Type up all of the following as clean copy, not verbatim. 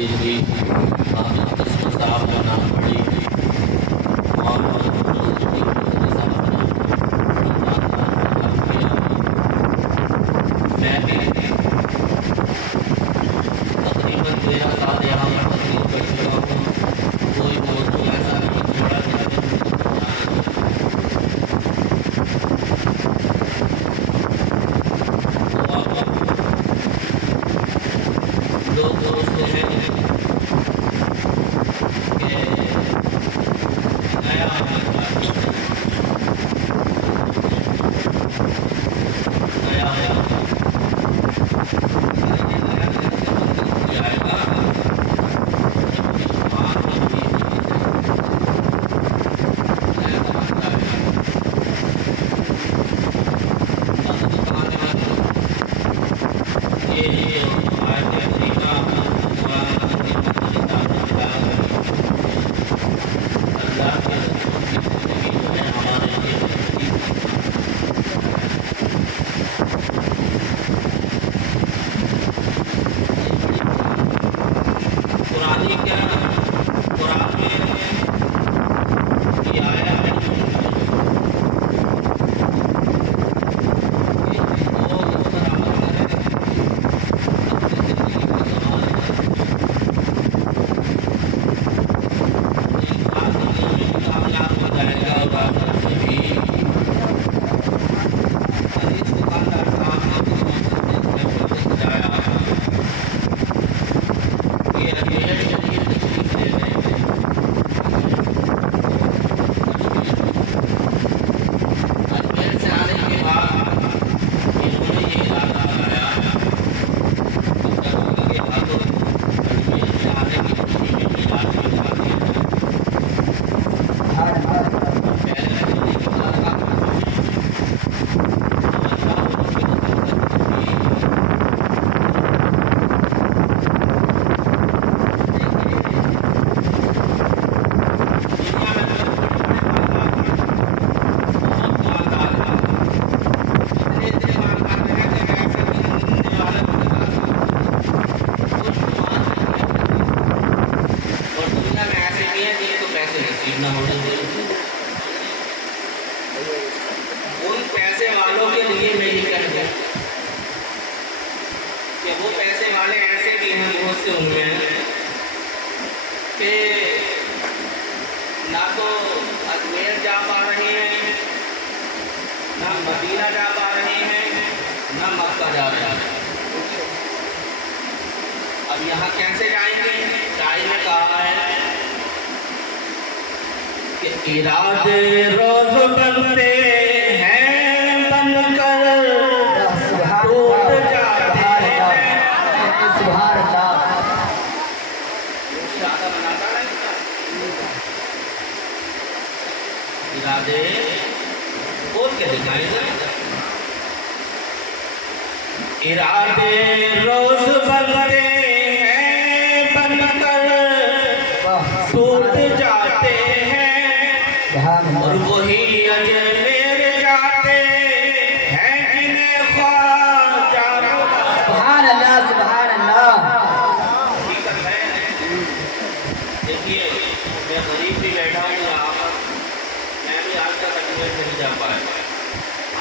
تقریر ہوئی، حامد قسم صاحب کا نام پڑھی اور میں بھی تقریباً 13 سال یہاں پر تقریر کر چکا ہوں. کوئی موضوع ایسا نہیں چھوڑا لوگ سوچتے ہیں کہ نیا ان پیسے والوں کے لیے میں یہ کہہ دوں کہ وہ پیسے والے ایسے بھی ہیں بہت سے ان میں کہ نہ تو اجمیر جا پا رہے ہیں، نہ مدینہ جا پا رہے ہیں، نہ مکہ جا رہے ہیں. اب یہاں کیسے جائیں گے؟ شاعر نے کہا ہے کہ ارادے روز بنتے ہیں بن کر ٹوٹ جاتے ہیں. سبحان اللہ. ارادے بول کے دکھائیں گے. ارادے روز بنتے ہیں بن کر ٹوٹ جاتے ہیں اور وہی اجمیر جاتے ہیں جنہیں خواجہ. سبحان اللہ سبحان اللہ. حقیقت ہے. دیکھیے میں غریب بھی بیٹھا ہوں یہاں پر، میں بھی آج تک اجمیر نہیں جا پایا.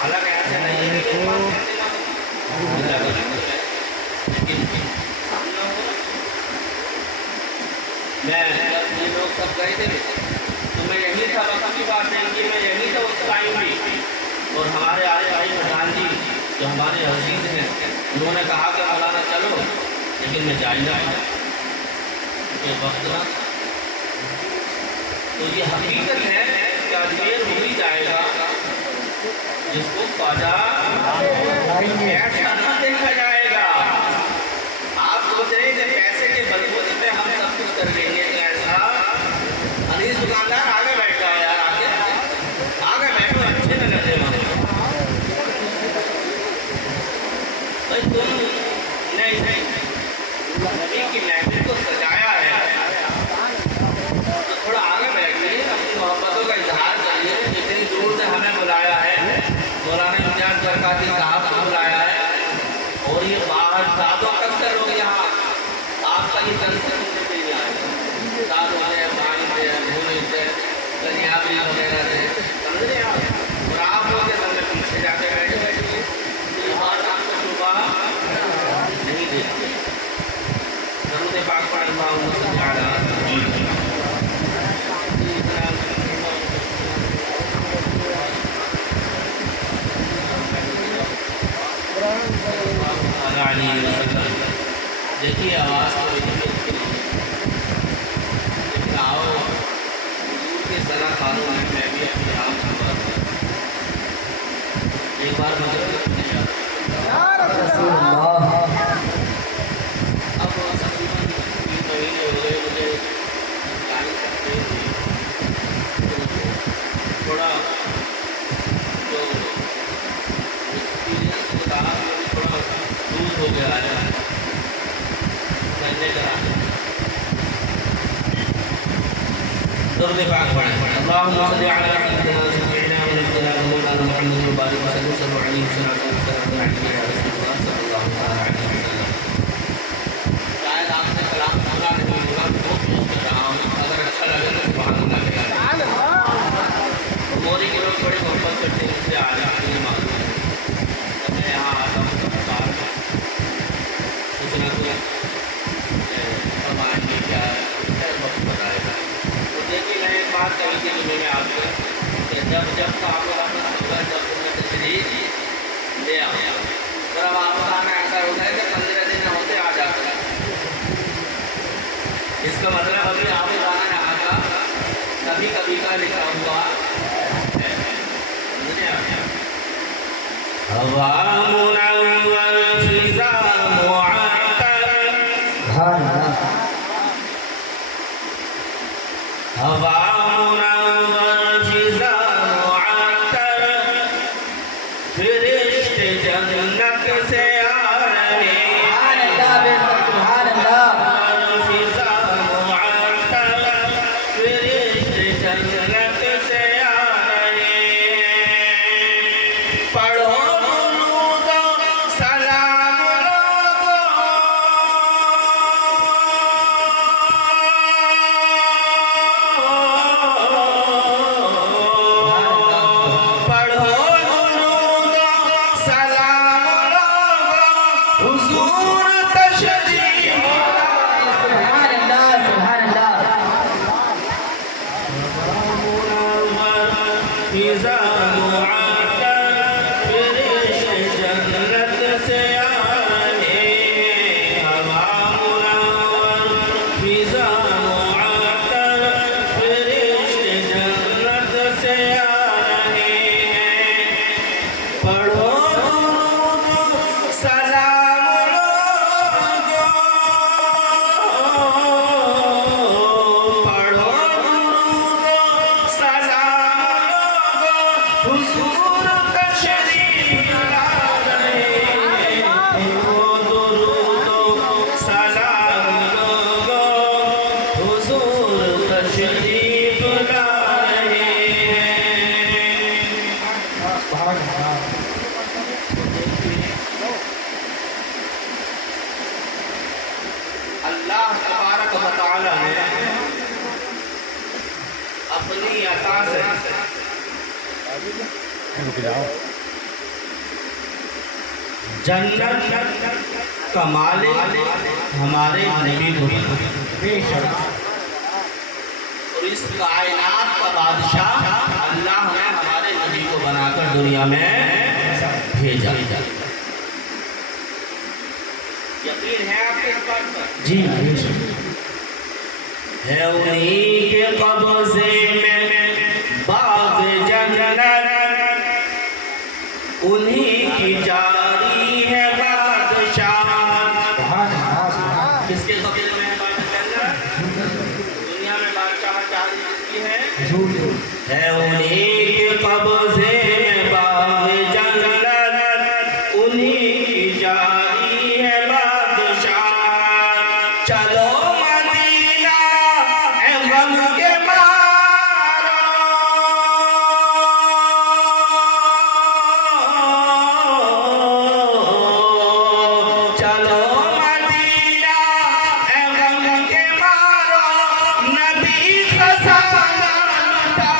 حالانکہ ایسے نہیں ہے کہ میں یہ لوگ سب گئے تھے تو میں یہی تھا، وقت کی بات نہیں کہ میں یہی تھا اس ٹائم بھی. اور ہمارے آئے بھائی پٹھان جی جو ہمارے عزیز ہیں انہوں نے کہا کہ مولانا چلو، لیکن میں جا ہی نہ پایا کہ وقت نہ. تو یہ حقیقت ہے کہ اجمیر وہی جائے گا جس کو خواجہ ایسا نہ دیکھا جائے گا. آپ سوچ رہے کہ پیسے کے بلبوتے پہ ہم سب کچھ کر لیں گے. ایسا انیس دکاندار آگے بیٹھ گیا یار، آگے بیٹھو، اچھے نہ لگے مجھے. بھائی تم نے نبی کی محفل کو سجایا ہے تو تھوڑا آگے بیٹھیے، اپنی محبتوں کا اظہار کریے. جتنی دور سے ہمیں بلایا ہے مولانا امتیاز برکاتی صاحب کو بلایا ہے اور یہ कन्यावली वगैरह से, समझ रहे आप? और आप लोग के सामने पीछे जाके बैठ बैठिए, तो ये बात आपको शोभा नहीं देती। दरूद पाक पढ़ अल्लाहुम्मा सल्ली अला देखिए आवाज़ तो लेकिन आओ हुजूर के सना खानों में मैं भी अपने आप की बात करूं। एक बार मतलब रसूल अल्लाह अब तकरीबन 3 महीने हो गए मुझे गाड़ी करते हुए, तो थोड़ा जो एक्सपीरियंस था वो भी थोड़ा लूज हो गया है करने का। दरूद पाक पढ़ें। अल्लाहुम्मा सल्ली अला सय्यिदिना व शफीइना व नबीना व मौलाना मुहम्मद व बारिक वसल्लम अलैहि सल्लल्लाहु अलैहि रसूलुल्लाह सल्लल्लाहु अलैहि वसल्लम। शायद आपने कलाम पूरा नहीं होगा, तो सोच रहा हूँ अगर अच्छा लगे तो सुभान अल्लाह कहें। मोरी के लोग बड़ी मोहब्बत करते हैं, इसलिए आज नहीं मालूम है। जब मैं यहाँ आता हूँ तो कार में कुछ ना कुछ हमारे क्या वक्त बताएगा। तो देखिए मैंने एक बात कही थी कि मैंने आपसे जब जब तो आप लोग अपना होगा जब तुमने तशरीह ले आया, फिर अब आपका आना ऐसा होता है कि 15 दिन होते आ जाते हैं। इसका मतलब अभी आप आना यहाँ का कभी कभी का लिखा हुआ है, समझे आप? हवा मुनव्वर फिजा मुअत्तर, सुभान अल्लाह हवा मुनव्वर फिजा मुअत्तर, फरिश्ते जन्नत से आ रहे सुभान अल्लाह बेशक सुभान अल्लाह फिजा मुअत्तर, फरिश्ते जन्नत से आ रहे हैं। पढ़ो दुरूद सलाम पढ़ो दुरूद सलाम हुजूर तशरीफ सुभान अल्लाह सुभान अल्लाह फिजा मुअत्तर, फरिश्ते जन्नत से आए। हवा मुनव्वर फिजा मुअत्तर, फरिश्ते जन्नत से आए हैं। पढ़ो दुरूद सलाम पढ़ो दुरूद सलाम हुजूर तशरीफ ला रहे हैं। दुरूद सलाम हुजूर तशरीफ ला रहे हैं। सुभान अल्लाह अल्लाह तबारक व तआला ने अपनी अता से जन्नत का मालिक हमारे नबी को बेशक और इस कायनात का बादशाह अल्लाह ने हमारे नबी को बनाकर दुनिया में भेजा। यकीन है आपके इस बात पर? जी बेशक है उन्हीं के कब्जे में बाग जन्नत, उन्हीं की जारी है बादशाह। सुभान अल्लाह सुभान किसके कब्जे में है बाग जन्नत? दुनिया में बादशाह जारी किसकी है? हुजूर है उन्हीं के कब्जे में बाग जन्नत, उन्हीं की जारी है बादशाह। चलो मदीना है गम के मारो, चलो मदीना है गम के मारो, नबी खजाना लुटा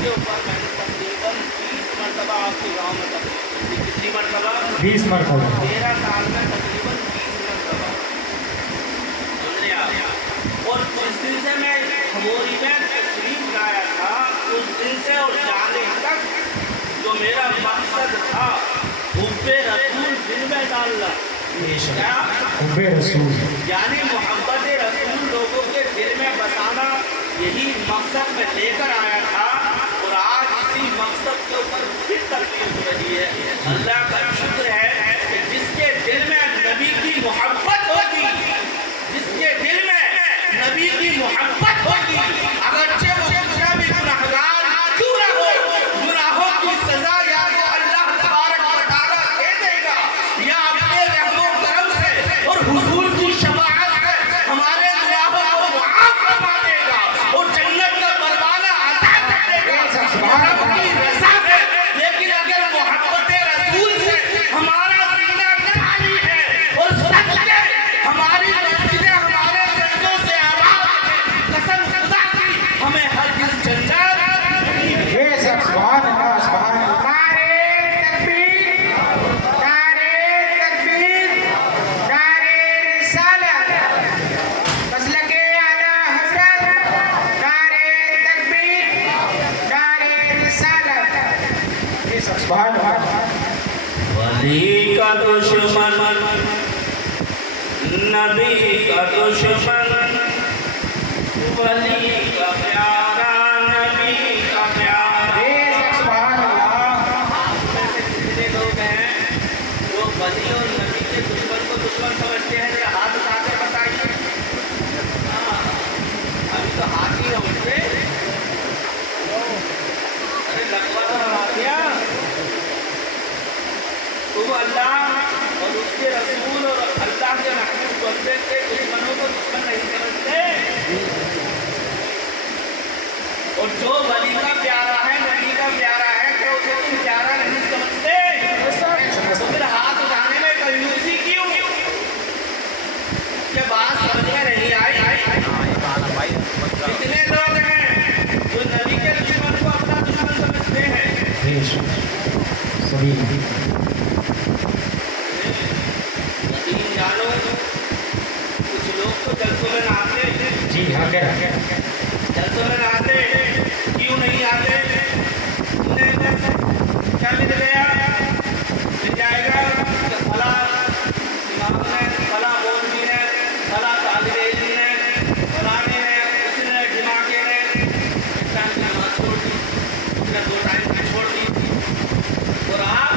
इसके ऊपर मैंने तकरीबन 20 मरतबा आपके गाँव में तकरीर की। कितनी मरतबा? 20 मरतबा। 13 साल में तकरीबन 20 मरतबा। समझ रहे आप? और जिस दिन से मैं खमोरी में तशरीफ लाया था उस दिन से और जाने तक जो मेरा मकसद था हुब्बे रसूल दिल में डालना, क्या हुब्बे रसूल, यानी मोहब्बत रसूल लोगों के दिल में बसाना, यही मकसद मैं लेकर आया था। और आज इसी मकसद के ऊपर फिर तकलीफ हो रही है। अल्लाह का शुक्र है कि जिसके दिल में नबी की मोहब्बत होगी, जिसके दिल में नबी की मोहब्बत होगी, अगरचे वो कितना भी गुनाहगार क्यों ना हो, गुनाहों की सजा या तो अल्लाह तबारक व तआला दे देगा या अपने रहमो करम से और हुजूर की शफाअत से हमारे गुनाहों को माफ फरमा देगा और जन्नत का परवाना अता कर देगा। रब की रज़ा है, लेकिन अगर मोहब्बत रसूल से हमारा सीना खाली है और सच है हमारी मस्जिदें हमारे सजदों से आवाज़ है, कसम खुदा की हमें हरगिज़ जन्नत नहीं मिलेगी। ये सब सुभान अल्लाह, सुभान अल्लाह। नारे तकबीर, नारे तकबीर, नारे रिसालत, मसलके आला हज़रत, नारे तकबीर, नारे रिसालत। ये सब सुभान अल्लाह। वली का दुश्मन नबी का दुश्मन, वली का प्यारा नबी का प्यारा। ये सब सुभान अल्लाह। आप में से कितने लोग हैं जो वली और नबी के दुश्मन को दुश्मन समझते हैं? जरा हाथ उठा कर बताइए। हाँ, अभी तो हाथ ही है उनसे। अरे लकवा तो हरा दिया। तुम अल्लाह और उसके रसूल और अल्लाह के महबूब बंदे के दुश्मनों को दुश्मन नहीं समझते। और जो वली का प्यारा है, नबी का प्यारा है, क्या उसे तुम प्यारा नहीं समझते? तो फिर हाथ उठाने में कंजूसी क्यों? क्या बात समझ में नहीं आई? कितने लोग हैं जो नबी के दुश्मन को अपना दुश्मन समझते हैं? ये सब सभी यकीन जानो, कुछ लोग तो जलसों में नहाते हैं। जी हाँ, क्या जलसों में नहाते क्यों नहीं आते? उन्हें बस क्या मिल गया, मिल जाएगा कि फला इमाम ने, फला मौलवी ने, फला तालिबे इल्म ने, फलाने ने, उसने, ढिमाके ने एक टाइम की नमाज छोड़ दी, उसने 2 टाइम की छोड़ दी। और आप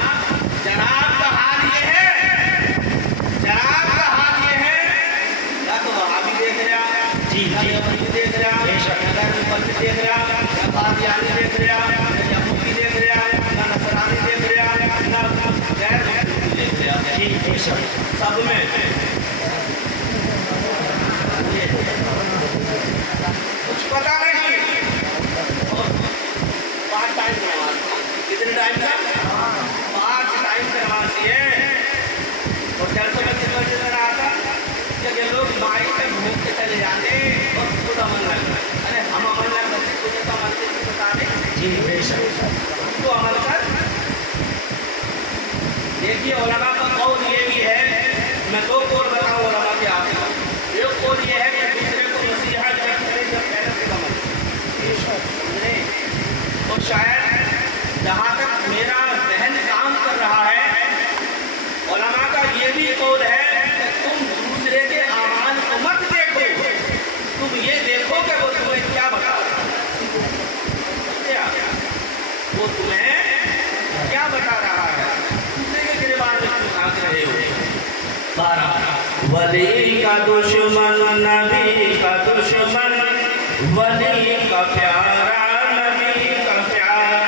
जनाब का हाल ये है, जनाब का हाल ये है, या तो वहाबी देख रहा, जी, या जी। देवबंदी देख रहा, बेशक। या देवबंदी देख रहा, या कादियानी देख रहा, या यहूदी देख रहा, या नसरानी देख रहा, या गैर मुस्लिम देख रहा। जी, ये सब सब में ये कुछ पता नहीं। और 5 टाइम की नमाज, कितने टाइम का? 5 टाइम की नमाज है। और जलसों में कितने बजे से आता कि लोग माइक पे घूम के चले जाते और खुद अमल न करते। अरे हम अमल न करते, तुझे तो अमल की बता दें। जी, बेशक। तो अमल कर। देखिए उलमा का कौल ये भी है, मैं 2 कौल बताऊँ उलमा के आपको। एक कौल ये है कि दूसरे को नसीहत जब करे जब पहले से अमल, समझे? और शायद जहाँ तक मेरा जहन काम कर रहा है, उलमा का ये भी कौल है कि तुम दूसरे के आमाल को मत देखो, तुम ये देखो कि वो तुम्हें क्या बता रहा है। वो तुम्हें क्या बता रहा है, दूसरे के गिरबान में क्यों भाग रहे हो? वली का दुश्मन नबी का दुश्मन, वली का प्यारा नबी का प्यारा।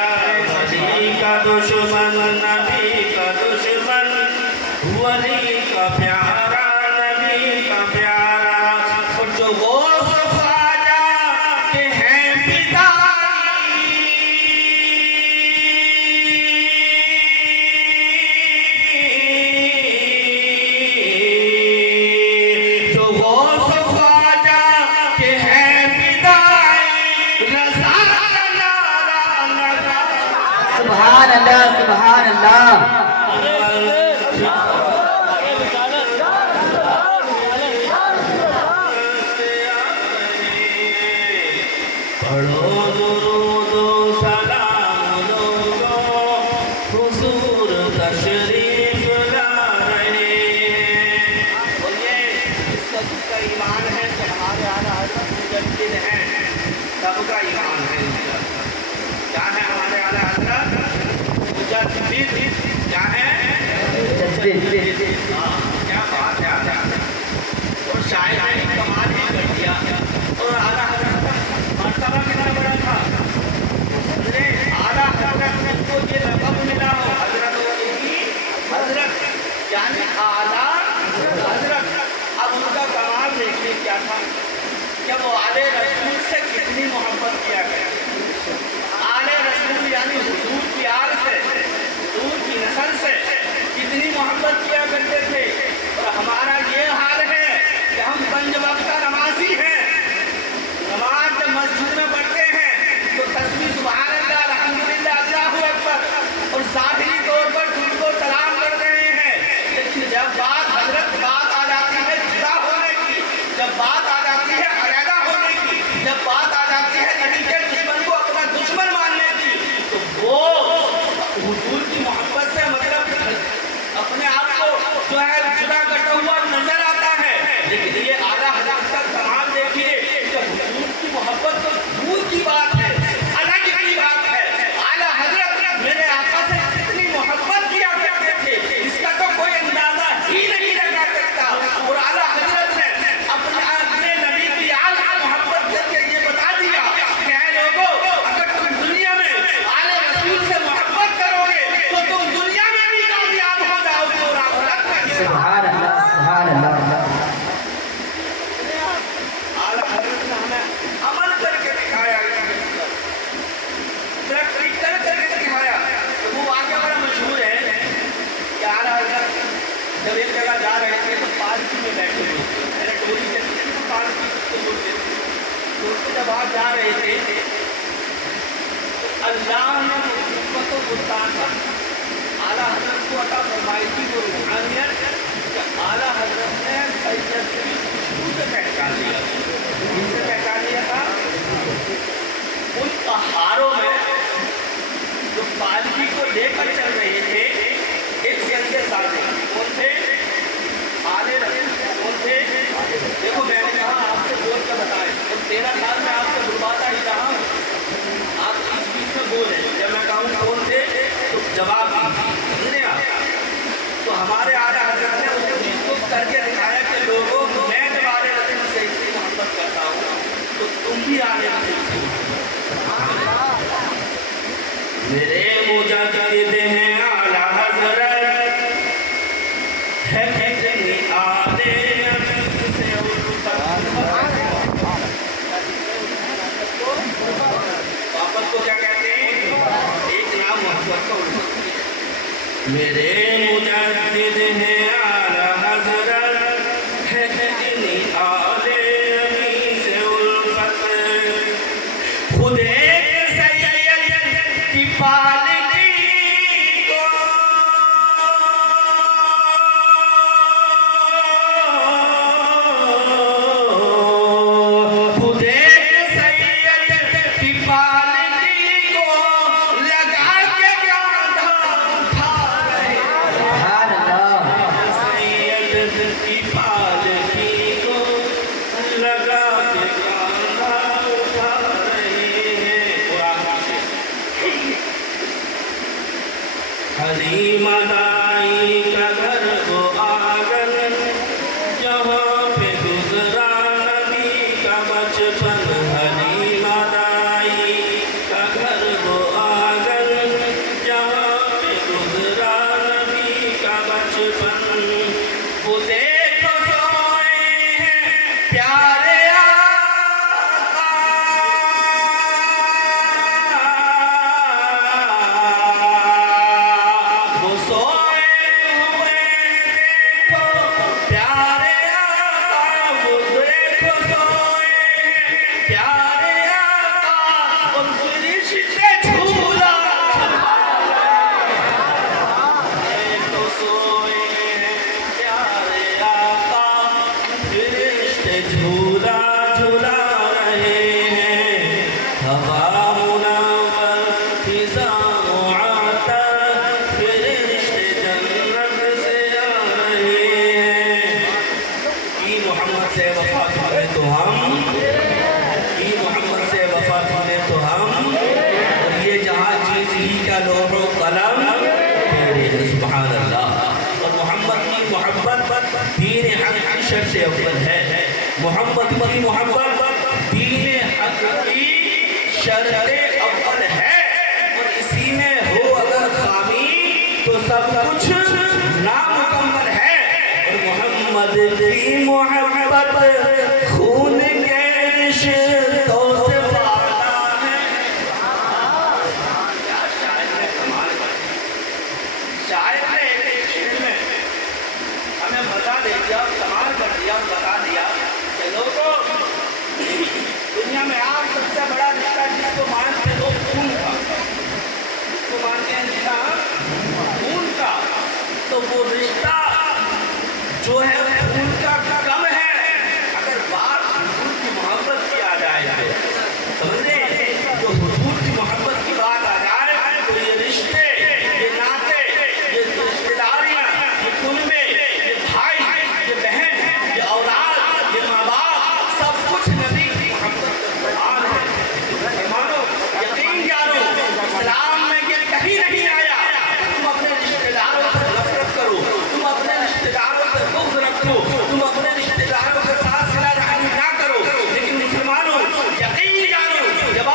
वली का दुश्मन नबी का दुश्मन, वली का प्यारा नबी का प्यारा। और जो वो ख्वाजा के हैं पिदाई, जो वो ख्वाजा सुभान अल्लाह सुभान अल्लाह पढ़ो दुरूदो सलाम लोगो हुजूर तशरीफ ला रहे बोलिए जिसका ईमान है कि हमारे आला हज़रत मुजद्दिद हैं सबका ईमान है इनका क्या है हमारे आला हज़रत मुजद्दिद क्या है हाँ, क्या बात है आला और शायद ने कमाल ही कर दिया और आला हज़रत का मर्तबा कितना बड़ा था समझे आला हज़रत को ये लक़ब मिला हो हज़रत की हज़रत यानी आला हज़रत अब उनका कमाल देखिए क्या था जब वो आले रसूल से कितनी मोहब्बत किया गया आले रसूल यानी हुजूर की आल से हुजूर की नस्ल से कितनी मोहब्बत किया करते थे और हमारा ये हाल है कि हम पंज वक्त का नमाजी हैं नमाज जब मस्जिद में पढ़ते हैं तो तस्बीह सुभान अल्लाह अल्हम्दुलिल्लाह अल्लाहु अकबर और ज़ाहिरी तौर पर उनको सलाम कर रहे हैं लेकिन जब बात आ जाती है जुदा होने की जब बात आ जाती है अलहदा होने की जब बात आ जाती है नबी के दुश्मन को अपना दुश्मन मानने की तो वो हुजूर की मोहब्बत से मतलब अपने आप को जो है जुदा करता हुआ नजर आता है लेकिन ये आला हज़रत का कमाल देखिए कि हुजूर की मोहब्बत तो दूर की बात है अलग की बात है आला हज़रत मेरे आका से कितनी मोहब्बत किया करते थे इसका तो कोई अंदाजा ही नहीं लगा सकता और आला हज़रत ने अपने नबी की आल से मोहब्बत करके ये बता दिया कि ऐ लोगों अगर तुम दुनिया में आले रसूल से मोहब्बत करोगे तो तुम दुनिया में भी कामयाब हो जाओगे और आखिरत में भी सुभान अल्लाह सुभान अल्लाह आला हज़रत ने हमें अमल करके दिखाया प्रैक्टिस करके दिखाया तो वो वाक़या बड़ा मशहूर है कि आला हज़रत जब एक जगह जा रहे थे तो पालकी में बैठे हुए मैंने टोली के पीछे तो पालकी को बोलते थे तो उसको जब आप जा रहे थे तो अल्लाह ने उसको मुस्तान आला हज़रत को अता फरमाई थी वो रूहानियत कि आला हज़रत ने सैयद की खुशबू से पहचान लिया किससे पहचान लिया था उन पहाड़ों में जो पालकी को लेकर चल रहे थे एक सच्चे साधे कौन थे आले रसूल कौन थे देखो मैंने कहा आपसे बोल कर बताए तो 13 साल में आपसे बुलवाता ही रहा हूँ आप इस बीच में बोले जब मैं कहूँ कौन थे तो जवाब समझने आप तो हमारे आला हज़रत ने उसको महसूस करके दिखाया कि लोगों मैं जब आले रसूल से इसकी मोहब्बत करता हूँ तो तुम भी आले रसूल से मेरे मुजद्दिद हैं आला हज़रत है कितनी आले नबी से वापस को क्या कहते हैं एक नाम मोहब्बत का उल्टा मेरे मुजद्दिद हैं आला हज़रत है कितनी आले नबी से उल्फत खुद एक सैयद की पालनी को खुद एक सैयद की पालनी को लगा के कांधा उठा रहे सुभान अल्लाह सैयद की पालकी को लगा के कांधा उठा रहे हैं हलीमा दाई का घर वो आंगन जहाँ पे गुजरा नबी का बचपन हलीमा दाई का घर वो आंगन जहाँ पे गुजरा नबी का बचपन वो देखो सोए हैं प्यारे वो सोए हुए देखो प्यारे आका वो देखो सोए प्यारे आका उन फरिश्ते झूला का लोहो कलम तेरे हैं, सुभान अल्लाह। और मोहम्मद की मोहब्बत दीन हक की शर्त अव्वल है। मोहम्मद की मोहब्बत दीन हक की शर्त अव्वल है। और इसी में हो अगर खामी तो सब कुछ नामुकम्मल है। और मोहम्मद की मोहब्बत खून के रिश्तों से वाला है। शायर ने एक शेर में हमें बता दे दिया, कमाल कर दिया, बता दिया कि लोगों दुनिया में आप सबसे बड़ा रिश्ता जिसको मानते हो खून का, जिसको मानते हैं रिश्ता खून का, तो वो रिश्ता जो है खून का कम है अगर बात हुजूर की मोहब्बत की आ जाए। समझे? जो हुजूर की मोहब्बत की बात आ जाए तो ये रिश्ते, ये नाते, ये रिश्तेदारियाँ, ये कुनबे, ये भाई, ये बहन, ये औलाद, ये माँ बाप, सब कुछ नबी की मोहब्बत का समान है। मानो यकीन जानो, इस्लाम में ये कहीं नहीं आया तुम अपने रिश्तेदारों से नफरत करो, तुम अपने रिश्तेदारों से बुग़्ज़ रखो, तुम अपने रिश्तेदारों के साथ सिला रहमी ना करो। लेकिन मुसलमानों यकीन जानो, जब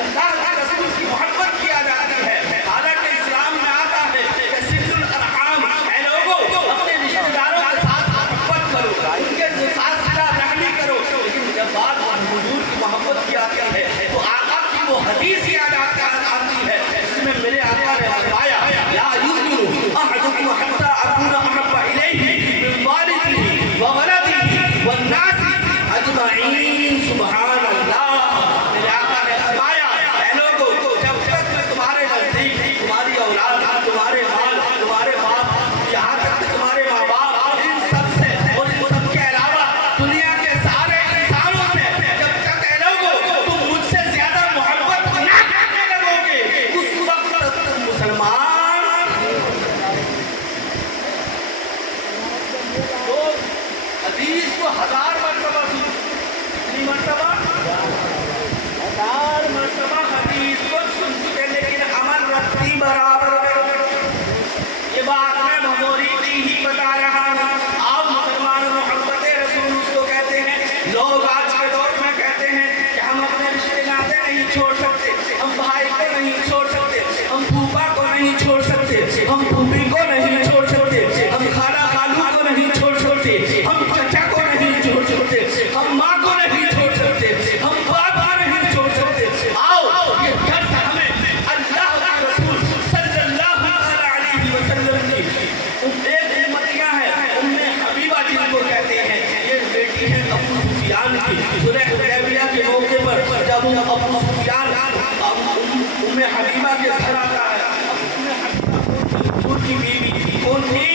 अल्लाह के रसूल की मोहब्बत की आ जाती है, हालांकि इस्लाम में आता है कि सिलसिल अरहाम, ऐ लोगों अपने रिश्तेदारों के साथ मोहब्बत करो, उनके साथ सिला रहमी करो। लेकिन जब बात हुजूर की मोहब्बत की आती है तो आका की वो हदीस याद आती है जिसमें मेरे आका ने फरमाया, ला युमिनु अहदुकुम हत्ता अकूना अहब्बा इलैहि मिन वालिदिही व वलदिही वन नासी अजमईन। सुभान अल्लाह। मेरे आका ने फरमाया, ऐ लोगों जब तक मैं तुम्हारे नजदीक, तुम्हारी औलाद, तुम्हारे माल, तुम्हारे बाप, यहाँ तक कि तुम्हारे माँ बाप, इन सब से और इन सब के अलावा दुनिया के सारे इंसानों से जब तक ऐ लोगों तुम मुझसे ज्यादा मोहब्बत ना करने लगोगे उस वक्त तक तुम मुसलमान। तो हदीस को 1000 मरतबा सुन, कितनी मरतबा? 1000 मरतबा हदीस को सुन चुके, लेकिन अमल रत्ती बराबर। ये बात मैं भगोरी की ही बता रहा हूँ। आप मुसलमान मोहब्बत रसूल उसको कहते हैं। लोग आज के दौर में कहते हैं कि हम अपने रिश्ते नाते नहीं छोड़ सकते, हम भाई को नहीं छोड़ सकते, हम फूफा को नहीं छोड़ सकते, हम फूफी को नहीं छोड़ सकते, हम खाला खालू को नहीं छोड़ सकते, हम चचा को नहीं छोड़ सकते, हम माँ को नहीं छोड़ सकते, हम बाप को नहीं छोड़ सकते। आओ ये दर्द हमें अल्लाह के रसूल सल्लल्लाहु अलैहि वसल्लम की एक उम्मतियाँ हैं, उम्मे हबीबा जिनको कहते हैं, ये बेटी है अबू सुफियान की। सुलह हुदैबिया के मौके पर जब अबू सुफियान उम्मे हबीबा के घर आता है, उम्मे हबीबा हुजूर की बीवी कौन थी?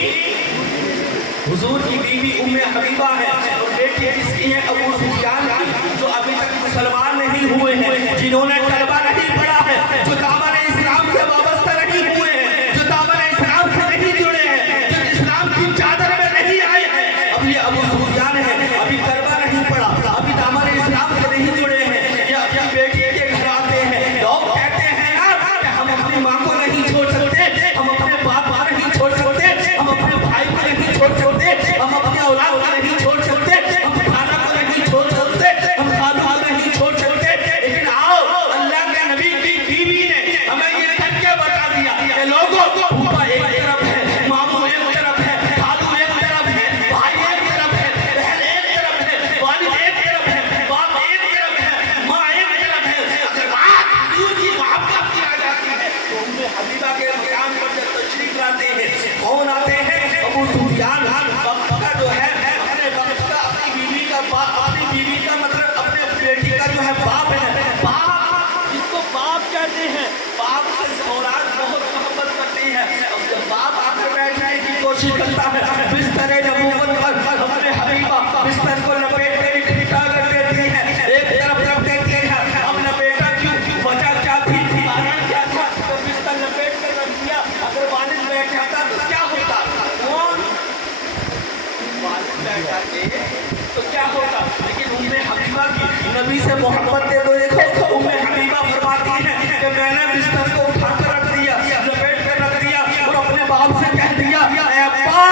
हुजूर की बीवी उम्मे हबीबा है। और बेटी किसकी है? अबू सुफियान की, जो अभी तक मुसलमान नहीं हुए हैं, जिन्होंने कलमा नहीं पढ़ा है, जो दामन इस्लाम से वाबस्ता नहीं हुए हैं, जो दामन इस्लाम से नहीं जुड़े हैं, जो इस्लाम की चादर में नहीं आए हैं। अब ये अबू सुफियान है, अभी कलमा नहीं पढ़ा, अभी दामन इस्लाम से नहीं जुड़े हैं, ये अपनी बेटी के घर आते हैं। लोग कहते हैं यार कि हम अपनी माँ को नहीं छोड़ सकते, हम अपने बाप को नहीं छोड़ सकते, हम अपने भाई को नहीं छोड़ सकते, हम अपने औलाद को नहीं छोड़ सकते, हम खाना को नहीं छोड़ सकते, हम खालू को नहीं छोड़ सकते। लेकिन आओ अल्लाह के नबी की बीवी ने हमें ये करके बता दिया कि लोगों फूफा एक तरफ है, मामू एक तरफ है, खालू एक तरफ है, भाई एक तरफ है, बहन एक तरफ है, वालिद एक तरफ है, बाप एक तरफ है, माँ एक तरफ है। अगर बात हुजूर की मोहब्बत की आ जाती है तो उम्मे हबीबा के मकाम पर जब तशरीफ लाते हैं, कौन आते हैं? अबू सुफियान वक्त का जो है अपने वक्त का अपनी बीवी का बाप, अपनी बीवी का मतलब अपने बेटी का जो है बाप है, बाप जिसको बाप कहते हैं, बाप से औलाद बहुत मोहब्बत करती है। अब जब बाप आकर बैठने की कोशिश करता है बिस्तर नबूवत पर, अपने हबीबा बिस्तर को लपेट कर इकट्ठा कर देती है, एक तरफ रख देती है। अब लपेटा क्यों? वजह क्या थी? कारण क्या था? तो बिस्तर लपेट कर रख दिया। अगर वालिद बैठ जाता तो क्या होता? कौन वालिद बैठ जाते तो क्या होता? लेकिन उम्मे हबीबा की नबी से मोहब्बत दे दो। देखो उम्मे हबीबा फरमाती है कि मैं میں نے بستر کو اٹھا کر رکھ دیا، لپیٹ کر رکھ دیا اور اپنے باپ سے کہہ دیا اے ابا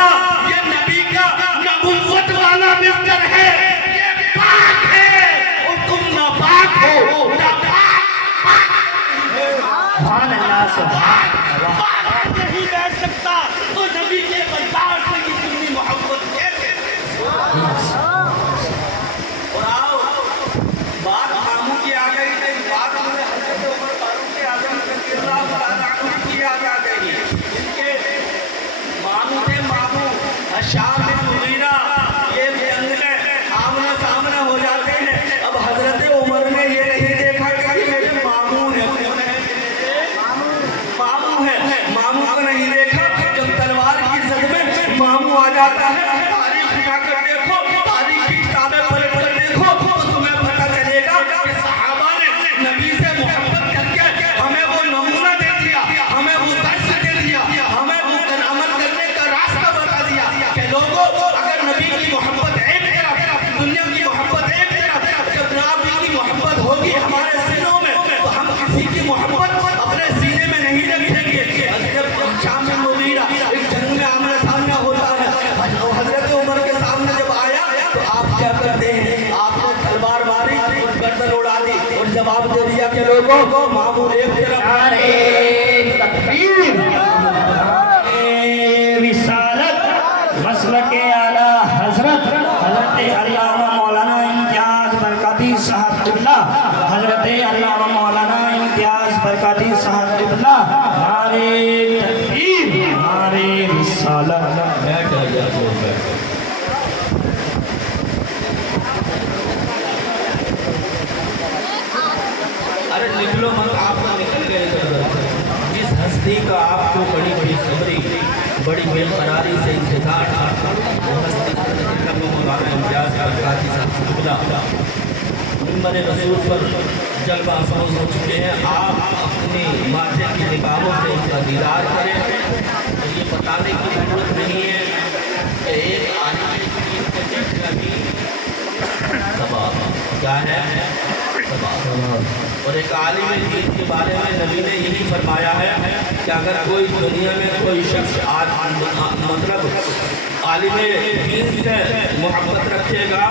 یہ نبی کا نبوت والا بستر ہے، یہ پاک ہے اور تم ناپاک ہو۔ سبحان اللہ سبحان پاک نہیں بیٹھ سکتا تو نبی کے برداشت سے کتنی محبت کیسے؟ اور آؤ بات ماموں کی آ گئی تھی، بات ہمیں حضرت عمر فاروق کے آزم رضی اللہ تعالیٰ عنہ کی آ گئی، ان کے ماموں تھے ماموں حشام بن مغیرہ، یہ جنگ میں آمنا سامنا ہو جاتے ہیں۔ اب حضرت عمر نے یہ نہیں دیکھا کہ یہ میرے ماموں ہیں، ماموں ہے، ماموں کو نہیں دیکھا۔ جب تلوار کی زد میں ماموں آ جاتا ہے، تاریخ اٹھا کر دیکھو، تاریخ کی کتابیں پلٹ کر دیکھو تو تمہیں پتہ چلے گا کہ صحابہ نے نبی سے محبت کر کے ہمیں وہ نمونہ دے دیا، ہمیں وہ درس دے دیا، ہمیں وہ عمل کرنے کا راستہ بتا دیا کہ لوگوں اگر نبی کی محبت ایک طرف، دنیا کی محبت ایک طرف، جب نبی کی محبت ہوگی ہمارے سینوں میں تو ہم کسی کی محبت اپنے سینے میں نہیں رکھیں گے۔ جب شام بن مغیرہ ایک جنگ میں آمنا سامنا ہوتا ہے، حضرت عمر کے سامنے جب آیا تو آپ کیا کرتے ہیں؟ آپ نے تلوار ماری اور گردن اڑا دی اور جواب دے دیا کہ لوگوں ماموں ایک طرف، نعرہ تکبیر، رسالت، مسلک اعلی حضرت حضرت علامہ مولانا امتیاز برکاتی صاحب اللہ، حضرت علامہ مولانا امتیاز برکاتی صاحب اللہ، نعرہ تکبیر، نعرہ رسالت۔ ارے نکلو مت، آپ کو نکل گئے جس ہستی کا آپ کو بڑی بڑی صبری بڑی بے قراری سے انتظار تھا، وہ ہستی حضرت مولانا امتیاز برکاتی صاحب اللہ منبر رسول پر جلوہ افروز ہو چکے ہیں۔ آپ اپنی ماتھے کی نگاہوں سے ان کا دیدار کریں اور یہ بتانے کی ضرورت نہیں ہے کہ ایک عالم دین کے دیکھنا بھی ثواب کیا ہے، ثواب۔ اور ایک عالم دین کے بارے میں نبی نے یہی فرمایا ہے کہ اگر کوئی دنیا میں کوئی شخص مطلب عالم دین سے محبت رکھے گا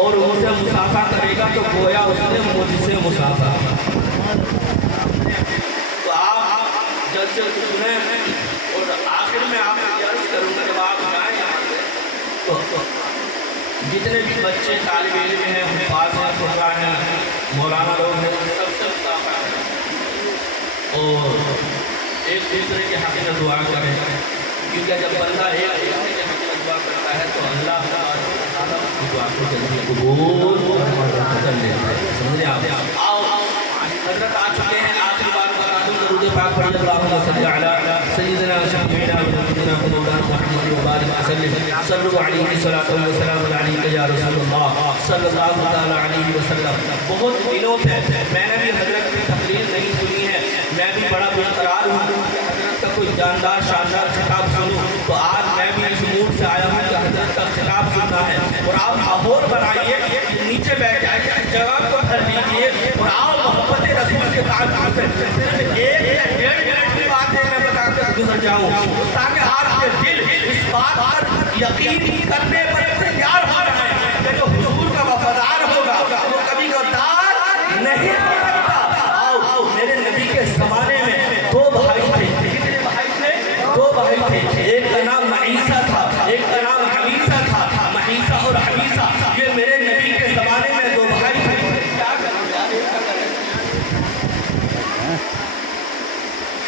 اور ان سے مصافحہ کرے گا تو گویا اس نے مجھ سے مصافحہ۔ تو آپ جلد سے سنیں اور آخر میں آپ سے عرض کروں گا جب آپ جائیں یہاں سے تو جتنے بھی بچے طالب علم ہیں، حفاظ ہیں، فقراء ہیں، مولانا لوگ ہیں، سب سے مصافحہ کریں اور ایک دوسرے کے حق میں دعا کریں، کیونکہ جب بندہ ایک دوسرے کے حق میں دعا کرتا ہے تو اللہ تعالیٰ اس کی دعا کو جلدی قبول کر لیتا ہے۔ سمجھ رہے آپ؟ آؤ حضرت آ چکے ہیں، آخری بات بتا دوں، درود پاک پڑھیے، اللہم صلی علی سیدنا و شفیعنا و نبینا و مولانا محمد وبارک وسلم، صلوا علیہ صلاۃ و سلام علیک یا رسول اللہ صلی اللہ تعالی علیہ وسلم۔ بہت دنوں سے میں نے بھی حضرت کی تقریر نہیں سنی ہے، میں بھی بڑا برقرار ہوں کہ حضرت کا کوئی جاندار شاندار خطاب سنوں، تو آج میں بھی اس موڈ سے آیا ہوں کہ حضرت کا خطاب سننا ہے۔ اور آپ ماحول بنائیے، نیچے بیٹھ جائیے، جگہ کو بھر لیجیے اور آؤ محبت رسول کے تعلق سے صرف 1 یا 1.5 منٹ کی باتیں میں بتا کر گزر جاؤں تاکہ آپ کے دل اس بات پر یقین کرنے پر تیار ہو رہے ہیں کہ جو حضور کا وفادار ہوگا وہ کبھی غدار نہیں ہو سکتا۔ آؤ میرے نبی کے زمانے میں 2 بھائی تھے، کتنے بھائی تھے؟ 2 بھائی تھے، ایک کا نام معیسہ تھا، ایک کا نام حمیسہ تھا۔ معیسہ اور حمیسہ یہ میرے نبی کے زمانے میں 2 بھائی تھے۔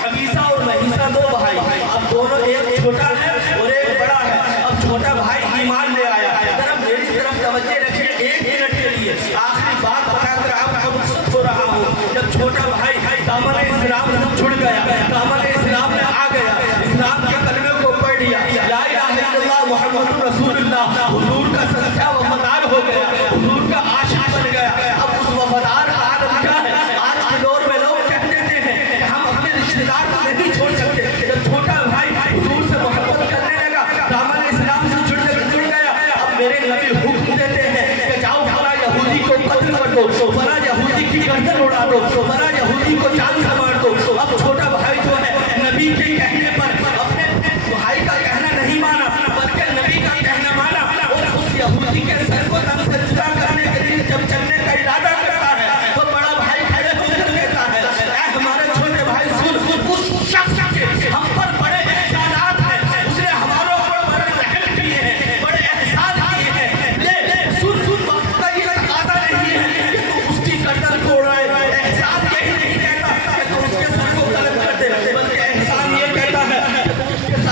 حمیسہ اور معیسہ 2 بھائی، اب دونوں ایک چھوٹا ہے اور ایک بڑا ہے۔ اب چھوٹا بھائی ایمان لے آیا، ذرا میری طرف توجہ رکھیے 1 منٹ کے لیے، آخری بات بتا کر آپ کو رخصت ہو رہا ہوں۔ جب چھوٹا بھائی دامن اسلام سے چھڑ گیا، دامن اسلام میں آ گیا، اسلام کے کلمے کو پڑھ لیا، لا الہ الا اللہ محمد رسول اللہ، حضور کا سچا وفادار ہو گیا، حضور کا عاشق بن گیا۔ اب اس وفادار کا عالم کیا ہے؟ آج کے دور میں لوگ کہہ دیتے ہیں کہ ہم اپنے رشتے دار کو نہیں چھوڑ سکتے۔ جب چھوٹا بھائی حضور سے محبت کرنے لگا، دامن اسلام سے جڑ گیا، اب میرے نبی حکم دیتے ہیں کہ جاؤ فلاں یہودی کو قتل کر دو، فلاں یہودی کی گردن اڑا دو، فلاں یہودی रोशनी को चांद समान